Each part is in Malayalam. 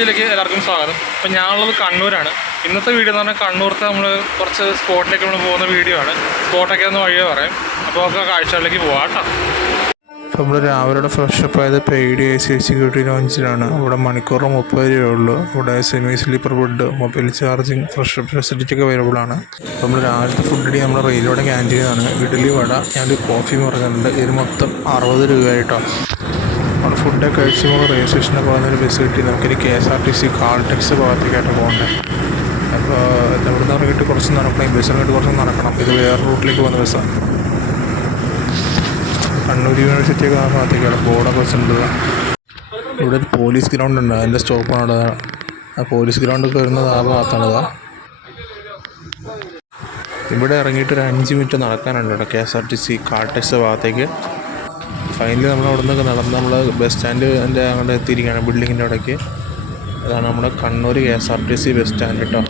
വീഡിയോയിലേക്ക് എല്ലാവർക്കും സ്വാഗതം. അപ്പോൾ ഞാനുള്ളത് കണ്ണൂരാണ്. ഇന്നത്തെ വീഡിയോ എന്ന് പറഞ്ഞാൽ കണ്ണൂരത്തെ നമ്മൾ കുറച്ച് സ്പോട്ടിലേക്ക് നമ്മൾ പോകുന്ന വീഡിയോ ആണ്. സ്പോട്ടൊക്കെ ഒന്ന് വഴിയെ പറയാം. അപ്പോൾ ഒക്കെ കാഴ്ചകളിലേക്ക് പോകാം കേട്ടോ. നമ്മൾ രാവിലെ ഫ്രഷപ്പ് ആയത് പെയ്ഡ് AC എക്സിക്യൂട്ടീവ് ലോഞ്ചിലാണ്. ഇവിടെ മണിക്കൂറിന് 30 രൂപയുള്ളൂ. ഇവിടെ semi sleeper bed, mobile charging, fresh up facility ഒക്കെ അവൈലബിൾ ആണ്. നമ്മൾ രാവിലത്തെ ഫുഡ് അടി നമ്മൾ റെയിൽവേയുടെ ക്യാൻറ്റീനാണ്. ഇഡ്ഡലി വട, ഞാനൊരു കോഫി പറഞ്ഞിട്ടുണ്ട്. ഇതിന് മൊത്തം 60 രൂപയായിട്ടോ. നമ്മൾ ഫുഡൊക്കെ കഴിച്ച് നമ്മൾ റെയിൽവേ സ്റ്റേഷനിൽ പോകുന്നൊരു ബസ് കിട്ടി. നമുക്കൊരു KSRTC കാൾടെക്സ് ഭാഗത്തേക്കായിട്ട് പോകണ്ടേ. അപ്പോൾ ഇവിടെ നിന്ന് ഇറങ്ങിയിട്ട് കുറച്ച് നടക്കണം. ഈ ബസ് ഇറങ്ങിയിട്ട് കുറച്ച് നടക്കണം. ഇത് വേറെ റൂട്ടിലേക്ക് പോകുന്ന ബസ്സാണ്. കണ്ണൂർ യൂണിവേഴ്സിറ്റിയൊക്കെ ആ ഭാഗത്തേക്കാണ്. ബോർഡൊക്കെ വെച്ചിട്ടുണ്ട്. ഇവിടെ ഒരു പോലീസ് ഗ്രൗണ്ട് ഉണ്ട്. അതിൻ്റെ സ്റ്റോപ്പാണ്. ആ പോലീസ് ഗ്രൗണ്ടൊക്കെ വരുന്നത് ആ ഭാഗത്താണിതാ. ഇവിടെ ഇറങ്ങിയിട്ട് ഒരു 5 മിനിറ്റ് നടക്കാനുണ്ട് കേട്ടോ KSRTC കാൾടെക്സ് ഭാഗത്തേക്ക്. ഫൈനലി നമ്മൾ അവിടെ നിന്നൊക്കെ നടന്ന് നമ്മൾ ബസ് സ്റ്റാൻഡിൻ്റെ അങ്ങോട്ട് എത്തിയിരിക്കുകയാണ്, ബിൽഡിങ്ങിൻ്റെ അവിടേക്ക്. അതാണ് നമ്മുടെ കണ്ണൂർ KSRTC ബസ് സ്റ്റാൻഡ് കേട്ടോ.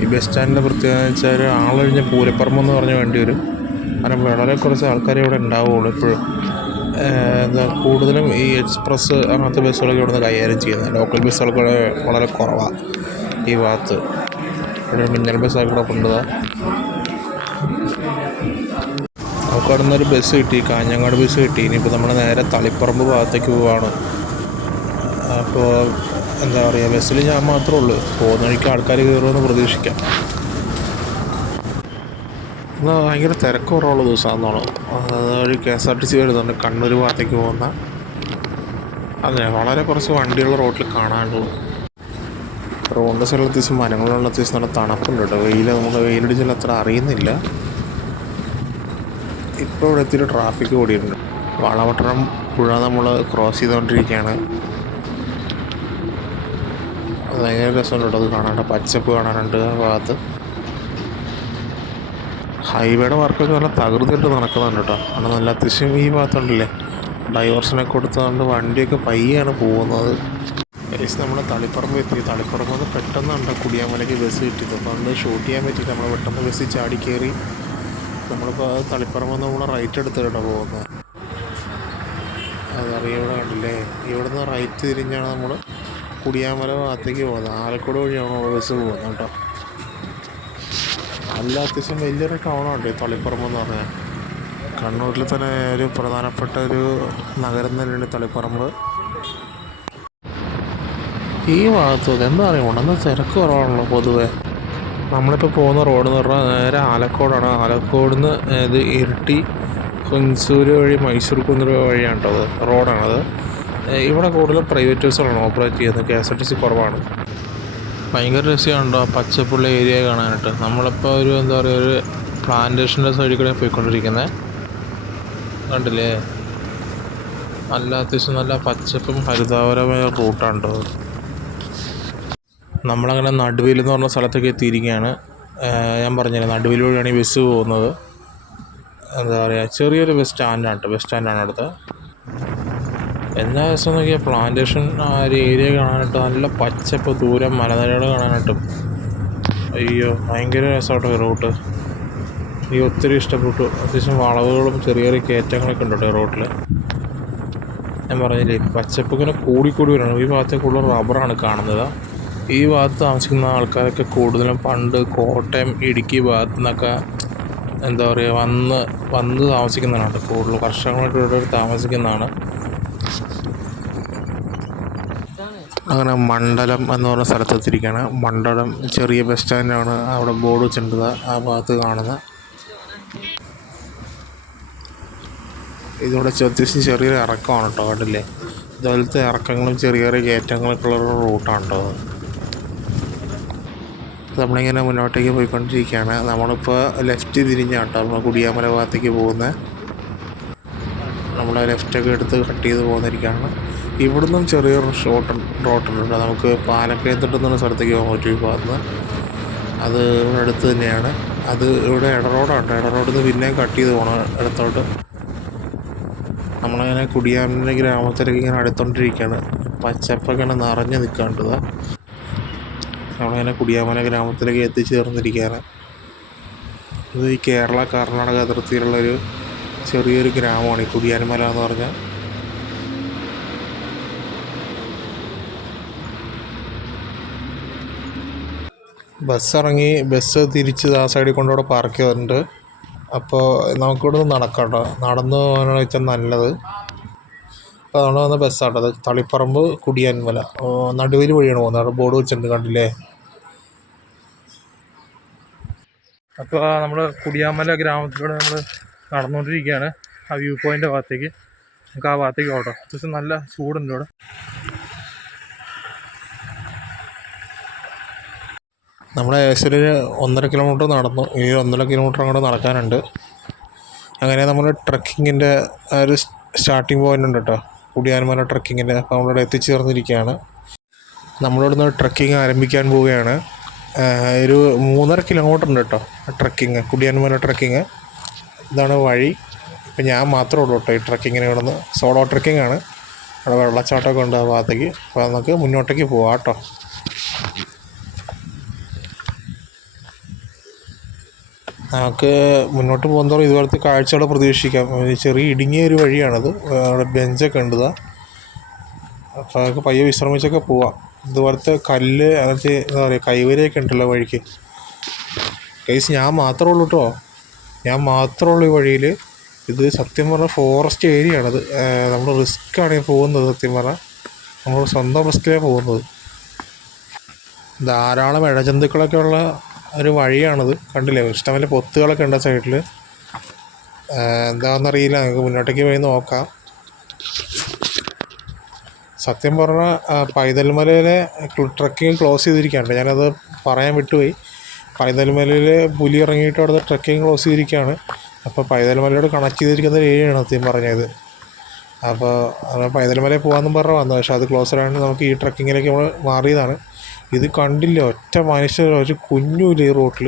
ഈ ബസ് സ്റ്റാൻഡിൻ്റെ പ്രത്യേകത എന്ന് വെച്ചാൽ ആളൊഴിഞ്ഞ പൂരപ്പറമ്പെന്ന് പറഞ്ഞ വേണ്ടി വരും. കാരണം വളരെ കുറച്ച് ആൾക്കാരെ ഇവിടെ ഉണ്ടാവുകയുള്ളൂ എപ്പോഴും. കൂടുതലും ഈ എക്സ്പ്രസ് അങ്ങനത്തെ ബസ്സുകളൊക്കെ ഇവിടെ നിന്ന് കൈകാര്യം ചെയ്യുന്നത്. ലോക്കൽ ബസ്സുകളൊക്കെ വളരെ കുറവാണ് ഈ ഭാഗത്ത്. ഇവിടെ മിന്നൽ ബസ്സൊക്കെ ഇവിടെ കൊണ്ടുപോകാം. നമുക്ക് അവിടെ നിന്നൊരു ബസ് കിട്ടി, കാഞ്ഞങ്ങാട് ബസ് കിട്ടി. ഇനിയിപ്പോൾ നമ്മൾ നേരെ തളിപ്പറമ്പ് ഭാഗത്തേക്ക് പോവുകയാണ്. അപ്പോൾ എന്താ പറയുക, ബസ്സിൽ ഞാൻ മാത്രമേ ഉള്ളൂ. പോകുന്ന വഴിക്ക് ആൾക്കാർ കയറുമെന്ന് പ്രതീക്ഷിക്കാം. എന്നാൽ ഭയങ്കര തിരക്ക് കുറവുള്ള ദിവസമാണെന്നാണ്. ഒരു KSRTC വരുന്നുണ്ട് കണ്ണൂർ ഭാഗത്തേക്ക് പോകുന്ന. അതെ, വളരെ കുറച്ച് വണ്ടികൾ റോഡിൽ കാണാനുള്ളൂ. റോഡിൻ്റെ സൈഡിൽ അത്യാവശ്യം മരങ്ങളുള്ള അത്യാവശ്യം നല്ല തണുപ്പുണ്ട് കേട്ടോ. നമുക്ക് വെയിലടിച്ചാൽ അത്ര അറിയുന്നില്ല. ഇപ്പോൾ ഇവിടെ എത്തിയിട്ട് ട്രാഫിക് കൂടിയിട്ടുണ്ട്. വളവട്ടണം പുഴ നമ്മൾ ക്രോസ് ചെയ്തുകൊണ്ടിരിക്കുകയാണ്. അത് ഭയങ്കര രസമുണ്ട് കേട്ടോ. അത് കാണാനുണ്ട്, പച്ചപ്പ് കാണാനുണ്ട് ആ ഭാഗത്ത്. ഹൈവേയുടെ വർക്കൊക്കെ നല്ല തകർത്തിട്ട് നടക്കുന്നുണ്ട് കേട്ടോ. അവിടെ നല്ല അത്യാവശ്യം ഈ ഭാഗത്തുണ്ടല്ലേ ഡൈവേർഷനൊക്കെ കൊടുത്തതുകൊണ്ട് വണ്ടിയൊക്കെ പയ്യാണ് പോകുന്നത്. ഏകദേശം നമ്മൾ തളിപ്പറമ്പ് എത്തി. തളിപ്പറമ്പ് നിന്ന് പെട്ടെന്നുണ്ട് കുടിയാമലയ്ക്ക് ബസ് കിട്ടിയത്. അതുകൊണ്ട് ഷൂട്ട് ചെയ്യാൻ പറ്റിയിട്ട് നമ്മൾ പെട്ടെന്ന് ബസ്സിൽ ചാടി കയറി. നമ്മളിപ്പോൾ തളിപ്പറമ്പ് നമ്മൾ റൈറ്റ് എടുത്ത് കേട്ടോ പോകുന്നത്. അതറിയാം, ഇവിടെ കണ്ടില്ലേ, ഇവിടെ നിന്ന് റൈറ്റ് തിരിഞ്ഞാണ് നമ്മൾ കുടിയാമല ഭാഗത്തേക്ക് പോകുന്നത്. ആലക്കോട് വഴിയാണ് ബസ് പോകുന്നത് കേട്ടോ. നല്ല അത്യാവശ്യം വലിയൊരു ടൗണുണ്ട് തളിപ്പറമ്പ് എന്ന് പറഞ്ഞാൽ. കണ്ണൂരിൽ തന്നെ ഒരു പ്രധാനപ്പെട്ട ഒരു നഗരം തന്നെയാണ് തളിപ്പറമ്പ്. ഈ ഭാഗത്തൊക്കെ എന്താ പറയുക, എന്നാൽ തിരക്ക് കുറവാണല്ലോ പൊതുവേ. നമ്മളിപ്പോൾ പോകുന്ന റോഡ് എന്ന് പറഞ്ഞാൽ നേരെ ആലക്കോടാണ്. ആലക്കോട് നിന്ന് ഇത് ഇരിട്ടി ഹുൻസൂര് വഴി മൈസൂർ കുന്നൂർ വഴിയാണ് കേട്ടോ. അത് റോഡാണത്. ഇവിടെ കൂടുതലും പ്രൈവറ്റ് ബസ്സുകളാണ് ഓപ്പറേറ്റ് ചെയ്യുന്നത്. KSRTC കുറവാണ്. ഭയങ്കര രസമുണ്ടോ പച്ചപ്പുള്ള ഏരിയ കാണാനായിട്ട്. നമ്മളിപ്പോൾ ഒരു എന്താ പറയുക, ഒരു പ്ലാന്റേഷൻ്റെ സൈഡിൽ കൂടെ പോയിക്കൊണ്ടിരിക്കുന്നത് കണ്ടില്ലേ. നല്ല അത്യാവശ്യം നല്ല പച്ചപ്പും ഹരിതാപരമായ റൂട്ടാണ് കേട്ടോ. നമ്മളങ്ങനെ നടുവിൽ എന്ന് പറഞ്ഞ സ്ഥലത്തേക്ക് എത്തിയിരിക്കുകയാണ്. ഞാൻ പറഞ്ഞില്ലേ, നടുവിൽ വഴിയാണ് ഈ ബസ് പോകുന്നത്. എന്താ പറയുക, ചെറിയൊരു ബസ് സ്റ്റാൻഡാണ് കേട്ടോ. ബസ് സ്റ്റാൻഡാണ് അടുത്ത്. എല്ലാ ദിവസവും നോക്കിയാൽ പ്ലാന്റേഷൻ ആ ഒരു ഏരിയ കാണാനായിട്ട് നല്ല പച്ചപ്പ്, ദൂരം മലനിരകൾ കാണാനായിട്ടും. അയ്യോ, ഭയങ്കര രസമാട്ടോ റൂട്ട്. എനിക്ക് ഒത്തിരി ഇഷ്ടപ്പെട്ടു. അത്യാവശ്യം വളവുകളും ചെറിയ ചെറിയ കയറ്റങ്ങളൊക്കെ ഉണ്ട് കേട്ടോ റോട്ടിൽ. ഞാൻ പറഞ്ഞില്ലേ, പച്ചപ്പ് ഇങ്ങനെ കൂടിക്കൂടി വരണം. ഈ ഭാഗത്തേക്കുള്ള റബ്ബറാണ് കാണുന്നത്. ഈ ഭാഗത്ത് താമസിക്കുന്ന ആൾക്കാരൊക്കെ കൂടുതലും പണ്ട് കോട്ടയം, ഇടുക്കി ഭാഗത്തു നിന്നൊക്കെ എന്താ പറയുക വന്ന് താമസിക്കുന്നതാണ്. കൂടുതൽ വർഷങ്ങളായിട്ട് ഇവിടെ താമസിക്കുന്നതാണ്. അങ്ങനെ മണ്ഡലം എന്ന് പറഞ്ഞ സ്ഥലത്തെത്തിയിരിക്കുകയാണ്. മണ്ഡലം ചെറിയ ബസ് സ്റ്റാൻഡാണ്. അവിടെ ബോർഡ് വെച്ചിട്ടുണ്ട് ആ ഭാഗത്ത് കാണുന്നത്. ഇതിവിടെ അത്യാവശ്യം ചെറിയൊരു ഇറക്കമാണ് കേട്ടോ. കണ്ടില്ലേ, ഇതുപോലത്തെ ഇറക്കങ്ങളും ചെറിയ ചെറിയ കയറ്റങ്ങളൊക്കെ ഉള്ള റൂട്ടാണ് കേട്ടോ. നമ്മളിങ്ങനെ മുന്നോട്ടേക്ക് പോയിക്കൊണ്ടിരിക്കുകയാണ്. നമ്മളിപ്പോൾ ലെഫ്റ്റ് തിരിഞ്ഞാണ് കേട്ടോ നമ്മൾ കുടിയാമല ഭാഗത്തേക്ക് പോകുന്നത്. നമ്മൾ ലെഫ്റ്റൊക്കെ എടുത്ത് കട്ട് ചെയ്ത് പോകുന്നിരിക്കുകയാണ്. ഇവിടുന്നും ചെറിയൊരു റോട്ടുണ്ട്. നമുക്ക് പാലക്കയത്തോട്ട് എന്നുള്ള സ്ഥലത്തേക്ക് പോകാൻ പറ്റും ഈ ഭാഗത്ത്. അത് ഇവിടെ അടുത്ത് തന്നെയാണ്. അത് ഇവിടെ ഇടറോഡാണ്. ഇടറോഡിൽ നിന്ന് പിന്നെയും കട്ട് ചെയ്ത് പോകണം ഇടത്തോട്ട്. നമ്മളങ്ങനെ കുടിയാമല ഗ്രാമത്തിലേക്ക് ഇങ്ങനെ അടുത്തോണ്ടിരിക്കുകയാണ്. പച്ചപ്പൊക്കെ ഇങ്ങനെ നിറഞ്ഞ് നിൽക്കേണ്ടത്. നമ്മളങ്ങനെ കുടിയാമല ഗ്രാമത്തിലേക്ക് എത്തിച്ചേർന്നിരിക്കുകയാണ്. ഇത് ഈ കേരള കർണാടക അതിർത്തിയിലുള്ളൊരു ചെറിയൊരു ഗ്രാമമാണ് ഈ കുടിയാൻമല എന്ന് പറഞ്ഞാൽ. ബസ്സിറങ്ങി ബസ് തിരിച്ച് ആ സൈഡിൽ കൊണ്ടുകൂടെ പാർക്ക് ചെയ്തിട്ടുണ്ട്. അപ്പോൾ നമുക്കിവിടെ നിന്ന് നടക്കാം കേട്ടോ. നടന്നു പോകാനാണ് ഏറ്റവും നല്ലത്. അപ്പോൾ നമ്മൾ വന്ന ബസ്സാട്ടോ അത്. തളിപ്പറമ്പ് കുടിയാൻമല നടുവേലി വഴിയാണ് പോകുന്നത്. അവിടെ ബോർഡ് വെച്ചിട്ടുണ്ട്, കണ്ടില്ലേ? അപ്പോൾ നമ്മൾ കുടിയാൻമല ഗ്രാമത്തിലൂടെ നമ്മൾ നടന്നുകൊണ്ടിരിക്കുകയാണ് ആ വ്യൂ പോയിൻ്റെ ഭാഗത്തേക്ക്. നമുക്ക് ആ ഭാഗത്തേക്ക് പോകട്ടോ. അത്യാവശ്യം നല്ല ചൂടുണ്ട് ഇവിടെ. നമ്മൾ ഏകദേശം ഒരു 1.5 കിലോമീറ്റർ നടന്നു. ഈ 1.5 കിലോമീറ്റർ അങ്ങോട്ട് നടക്കാനുണ്ട്. അങ്ങനെ നമ്മൾ ട്രക്കിങ്ങിൻ്റെ ഒരു സ്റ്റാർട്ടിങ് പോയിൻ്റ് ഉണ്ട് കേട്ടോ, കുടിയാൻമല ട്രക്കിങ്ങിൻ്റെ. അപ്പോൾ നമ്മളിവിടെ എത്തിച്ചേർന്നിരിക്കുകയാണ്. നമ്മളിവിടുന്ന് ട്രക്കിങ് ആരംഭിക്കാൻ പോവുകയാണ്. ഒരു 3.5 കിലോമീറ്റർ ഉണ്ട് കേട്ടോ ട്രക്കിങ്, കുടിയാൻമല ട്രക്കിങ്. ഇതാണ് വഴി. ഇപ്പം ഞാൻ മാത്രമേ ഉള്ളൂ കേട്ടോ ഈ ട്രക്കിങ്ങിന്. ഇവിടുന്ന് സോളോ ട്രക്കിങ്ങാണ്. അവിടെ വെള്ളച്ചാട്ടമൊക്കെ ഉണ്ട് ആ ഭാഗത്തേക്ക്. അപ്പോൾ നമുക്ക് മുന്നോട്ടേക്ക് പോവാം കേട്ടോ. നമുക്ക് മുന്നോട്ട് പോകുന്നതോറും ഇതുപോലത്തെ കാഴ്ചകൾ പ്രതീക്ഷിക്കാം. ചെറിയ ഇടുങ്ങിയ ഒരു വഴിയാണത്. അവിടെ ബെഞ്ചൊക്കെ ഉണ്ട്. അപ്പോൾ നമുക്ക് പയ്യെ വിശ്രമിച്ചൊക്കെ പോവാം. ഇതുപോലത്തെ കല്ല് അങ്ങനത്തെ എന്താ പറയുക കൈവരിയൊക്കെ ഉണ്ടല്ലോ വഴിക്ക്. കേസ് ഞാൻ മാത്രമേ ഉള്ളൂ കേട്ടോ, ഞാൻ മാത്രമേ ഉള്ളൂ ഈ വഴിയിൽ. ഇത് സത്യം പറഞ്ഞാൽ ഫോറസ്റ്റ് ഏരിയ ആണത്. നമ്മൾ റിസ്ക്കാണ് പോകുന്നത്. സത്യം പറഞ്ഞാൽ നമ്മൾ സ്വന്തം റിസ്ക്കിലാണ് പോകുന്നത്. ധാരാളം ഇഴജന്തുക്കളൊക്കെ ഉള്ള ഒരു വഴിയാണത്, കണ്ടില്ലേ? ഇഷ്ടംപോലെ പൊത്തുകളൊക്കെ ഉണ്ട് ആ സൈഡിൽ. എന്താണെന്നറിയില്ല, നമുക്ക് മുന്നോട്ടേക്ക് പോയി നോക്കാം. സത്യം പറഞ്ഞാൽ പൈതൽമലയിലെ ട്രക്കിങ് ക്ലോസ് ചെയ്തിരിക്കുകയാണ്. ഞാനത് പറയാൻ വിട്ടുപോയി. പൈതൽമലയിൽ പുലി ഇറങ്ങിയിട്ട് അവിടുത്തെ ട്രക്കിങ് ക്ലോസ് ചെയ്തിരിക്കുകയാണ്. അപ്പോൾ പൈതൽമലയോട് കണക്ട് ചെയ്തിരിക്കുന്ന ഒരു ഏരിയയാണ് സത്യം പറഞ്ഞത്. അപ്പോൾ പൈതൽമലയിൽ പോകാമെന്നും പറഞ്ഞാൽ വന്നത്, പക്ഷേ അത് ക്ലോസ്ഡാണ്. നമുക്ക് ഈ ട്രക്കിങ്ങിലേക്ക് നമ്മൾ മാറിയതാണ്. ഇത് കണ്ടില്ല, ഒറ്റ മനുഷ്യർ ഒരു കുഞ്ഞുമില്ല ഈ റോട്ടിൽ.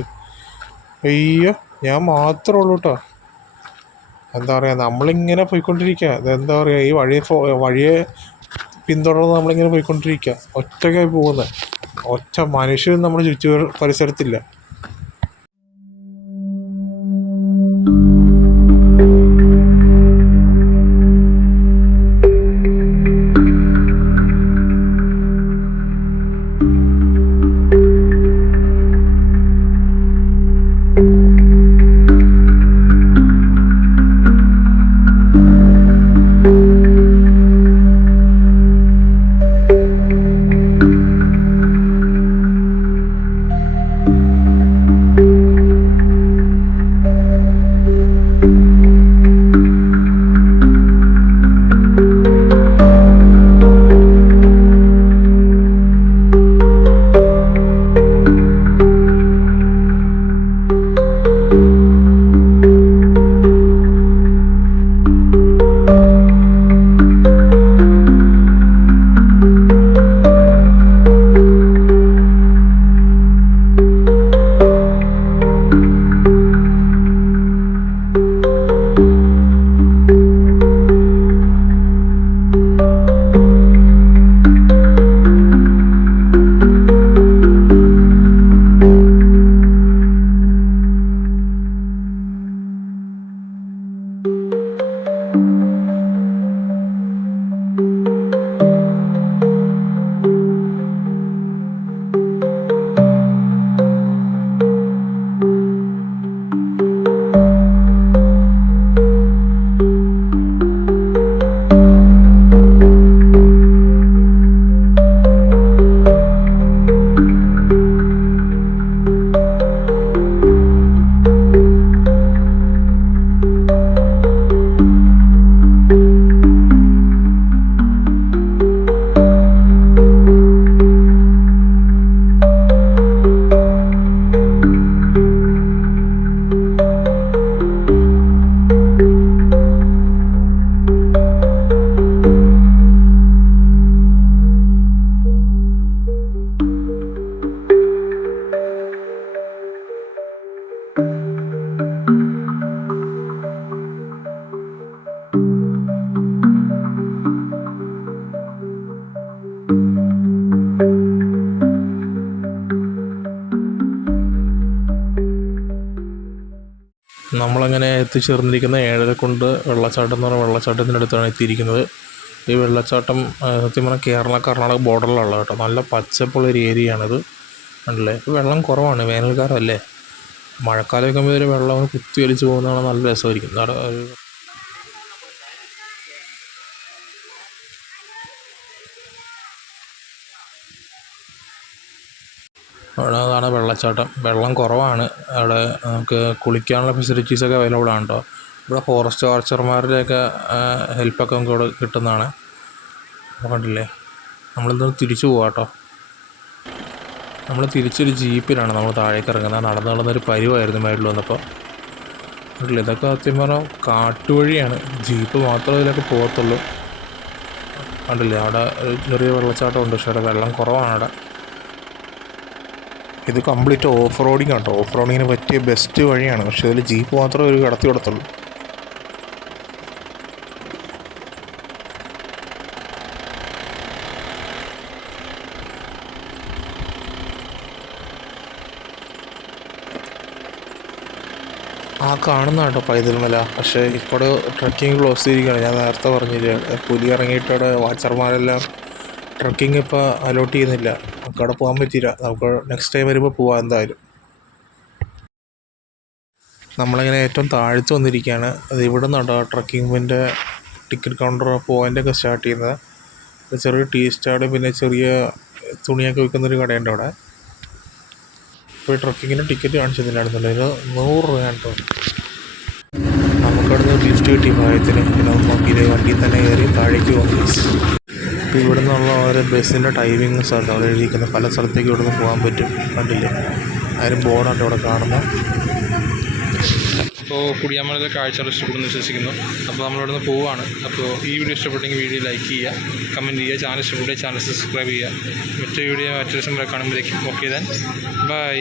അയ്യോ, ഞാൻ മാത്രമേ ഉള്ളൂ കേട്ടോ. എന്താ പറയുക, നമ്മളിങ്ങനെ പോയിക്കൊണ്ടിരിക്കുക. ഇതെന്താ പറയുക, ഈ വഴിയെ പിന്തുടർന്ന് നമ്മളിങ്ങനെ പോയിക്കൊണ്ടിരിക്കുക. ഒറ്റയ്ക്കായി പോകുന്നത്. ഒറ്റ മനുഷ്യരും നമ്മുടെ ചുറ്റു പരിസരത്തില്ല. നമ്മളങ്ങനെ എത്തിച്ചേർന്നിരിക്കുന്ന ഏഴരക്കുണ്ട് വെള്ളച്ചാട്ടം എന്ന് പറഞ്ഞ വെള്ളച്ചാട്ടത്തിനടുത്താണ് എത്തിയിരിക്കുന്നത്. ഈ വെള്ളച്ചാട്ടം സത്യം പറഞ്ഞാൽ കേരള കർണാടക ബോർഡറിലുള്ള കേട്ടോ. നല്ല പച്ചപ്പുള്ള ഒരു ഏരിയയാണിത്. ഉണ്ടല്ലേ. ഇപ്പോൾ വെള്ളം കുറവാണ്, വേനൽക്കാലമല്ലേ. മഴക്കാലമൊക്കെ ആകുമ്പോൾ ഒരു വെള്ളം കുത്തി വലിച്ച് പോകുന്നതാണ് നല്ല രസമായിരിക്കും. അവിടെ ഒരു അതാണ് വെള്ളച്ചാട്ടം. വെള്ളം കുറവാണ് അവിടെ. നമുക്ക് കുളിക്കാനുള്ള ഫെസിലിറ്റീസൊക്കെ അവൈലബിൾ ആണ് കേട്ടോ. ഇവിടെ ഫോറസ്റ്റ് വാച്ചർമാരുടെയൊക്കെ ഹെൽപ്പൊക്കെ നമുക്ക് ഇവിടെ കിട്ടുന്നതാണ്. കണ്ടില്ലേ, നമ്മളിന്ന് തിരിച്ചു പോവാം കേട്ടോ. നമ്മൾ തിരിച്ചൊരു ജീപ്പിലാണ് നമ്മൾ താഴേക്ക് ഇറങ്ങുന്നത്. നടന്നൊരു പരിവായിരുന്നു മേളിൽ വന്നപ്പോൾ. കണ്ടില്ലേ, ഇതൊക്കെ സത്യം പറഞ്ഞാൽ കാട്ടുവഴിയാണ്. ജീപ്പ് മാത്രമേ ഇതിലൊക്കെ പോകത്തുള്ളൂ. കണ്ടില്ലേ, അവിടെ ഒരു ചെറിയ വെള്ളച്ചാട്ടമുണ്ട്, പക്ഷേ അവിടെ വെള്ളം കുറവാണ് അവിടെ. ഇത് കംപ്ലീറ്റ് ഓഫ് റോഡിങ് ആണ് കേട്ടോ. ഓഫ് റോഡിങ്ങിന് പറ്റിയ ബെസ്റ്റ് വഴിയാണ്, പക്ഷേ ഇതിൽ ജീപ്പ് മാത്രമേ ഒരു കടത്തി കൊടുത്തുള്ളൂ. ആ കാണുന്ന കേട്ടോ പൈതൽ മല. പക്ഷേ ഇപ്പോൾ ട്രക്കിങ് ക്ലോസ് ചെയ്തിരിക്കുകയാണ്. ഞാൻ നേരത്തെ പറഞ്ഞില്ലേ, പുലി ഇറങ്ങിയിട്ട് അവിടെ വാച്ചർമാരെല്ലാം ട്രക്കിങ് ഇപ്പോൾ അലോട്ട് ചെയ്യുന്നില്ല. നമുക്ക് അവിടെ പോകാൻ പറ്റിയില്ല. നമുക്ക് നെക്സ്റ്റ് ടൈം വരുമ്പോൾ പോവാം എന്തായാലും. നമ്മളിങ്ങനെ ഏറ്റവും താഴ്ത്ത് വന്നിരിക്കുകയാണ്. അത് ഇവിടെ നിന്നുണ്ടോ ട്രക്കിങ്ങിൻ്റെ ടിക്കറ്റ് കൗണ്ടർ പോയിൻ്റൊക്കെ സ്റ്റാർട്ട് ചെയ്യുന്നത്. ചെറിയ ടീ സ്റ്റാളും പിന്നെ ചെറിയ തുണിയൊക്കെ വിൽക്കുന്നൊരു കടയുണ്ട് അവിടെ. ഇപ്പോൾ ട്രക്കിങ്ങിന് ടിക്കറ്റ് കാണിച്ചിരുന്നില്ലായിരുന്നല്ലോ, ഇത് 100 രൂപയാണ് കേട്ടോ. നമുക്കവിടുന്ന് ലിഫ്റ്റ് കിട്ടി പ്രായത്തിന്. പിന്നെ നോക്കിയത് വണ്ടിയിൽ തന്നെ കയറി താഴേക്ക് പോകും. ഇപ്പോൾ ഇവിടെ നിന്നുള്ള ഓരോ ബസ്സിൻ്റെ ടൈമിങ്സ് ആണ് അവിടെ എഴുതിയിരിക്കുന്നത്. പല സ്ഥലത്തേക്ക് ഇവിടെ നിന്ന് പോകാൻ പറ്റും. കണ്ടില്ലേ, ആരും ബോർഡാണ് ഇവിടെ കാണുന്നത്. അപ്പോൾ കുടിയാമലയിലെ കാഴ്ചകൾ ഇഷ്ടപ്പെടുന്നു വിശ്വസിക്കുന്നു. അപ്പോൾ നമ്മളിവിടെ നിന്ന് പോവുകയാണ്. അപ്പോൾ ഈ വീഡിയോ ഇഷ്ടപ്പെട്ടെങ്കിൽ വീഡിയോ ലൈക്ക് ചെയ്യുക, കമൻറ്റ് ചെയ്യുക. ചാനൽ ഇഷ്ടപ്പെട്ടെങ്കിൽ ചാനൽ സബ്സ്ക്രൈബ് ചെയ്യുക. മറ്റൊരു വീഡിയോ മറ്റൊരു സമയം കാണുമ്പോഴേക്കും ഓക്കെ ദെൻ ബൈ.